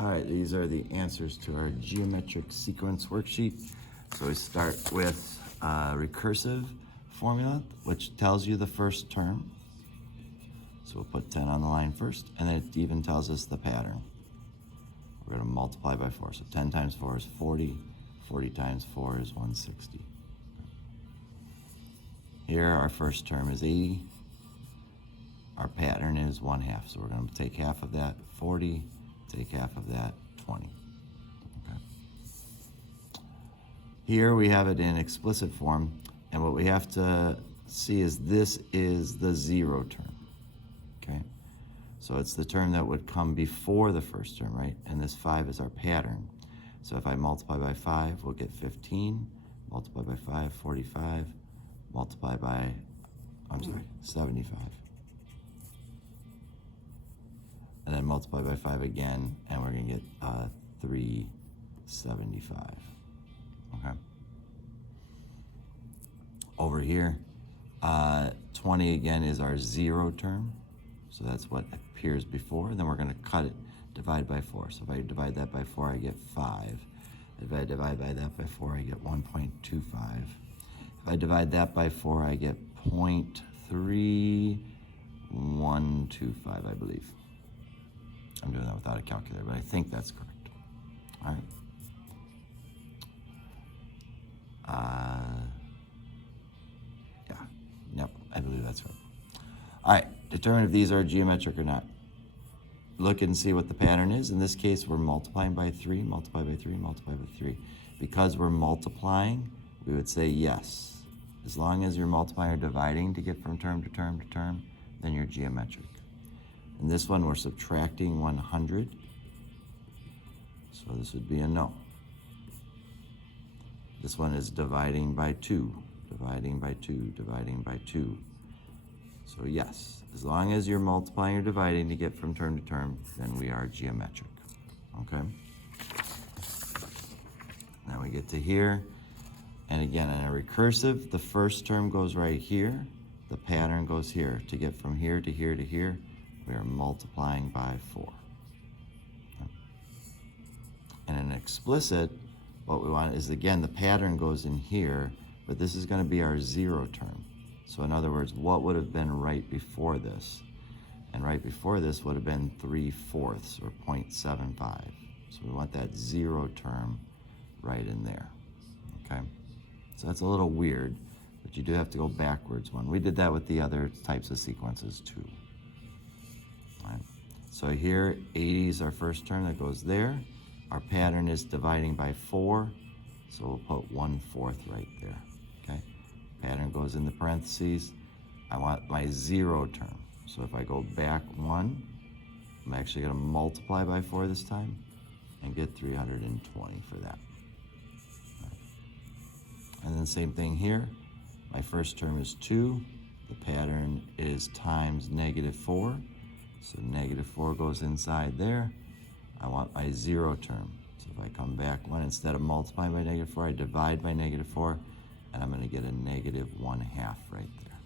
All right, these are the answers to our geometric sequence worksheet. So we start with recursive formula, which tells you the first term. So we'll put 10 on the line first, and then it even tells us the pattern. We're going to multiply by 4. So 10 times 4 is 40. 40 times 4 is 160. Here, our first term is 80. Our pattern is 1/2. So we're going to take half of that, 40. Take half of that, 20. Okay. Here we have it in explicit form, and what we have to see is this is the 0 term. Okay. So it's the term that would come before the first term, right? And this 5 is our pattern. So if I multiply by 5, we'll get 15. Multiply by 5, 45. Multiply by, 75. And then multiply by 5 again, and we're going to get 375. Okay. Over here, 20 again is our 0 term. So that's what appears before. And then we're going to cut it, divide by 4. So if I divide that by 4, I get 5. If I divide by that by 4, I get 1.25. If I divide that by 4, I get 0.3125, I believe. I'm doing that without a calculator, but I think that's correct. All right. Yep, I believe that's right. All right, determine if these are geometric or not. Look and see what the pattern is. In this case, we're multiplying by 3, multiply by 3, multiply by 3. Because we're multiplying, we would say yes. As long as you're multiplying or dividing to get from term to term to term, then you're geometric. In this one, we're subtracting 100. So this would be a no. This one is dividing by 2, dividing by 2, dividing by 2. So yes, as long as you're multiplying or dividing to get from term to term, then we are geometric. Okay? Now we get to here. And again, in a recursive, the first term goes right here. The pattern goes here. To get from here to here to here, we are multiplying by 4. Okay. And in explicit, what we want is, again, the pattern goes in here, but this is going to be our 0 term. So in other words, what would have been right before this? And right before this would have been 3/4 or 0.75. So we want that 0 term right in there. Okay? So that's a little weird, but you do have to go backwards one. We did that with the other types of sequences too. All right. So here, 80 is our first term that goes there. Our pattern is dividing by 4, so we'll put 1/4 right there. Okay? Pattern goes in the parentheses. I want my 0 term. So if I go back 1, I'm actually going to multiply by 4 this time and get 320 for that. And then same thing here. My first term is 2. The pattern is times -4. So -4 goes inside there. I want my 0 term. So if I come back 1, instead of multiplying by -4, I divide by -4, and I'm going to get a -1/2 right there.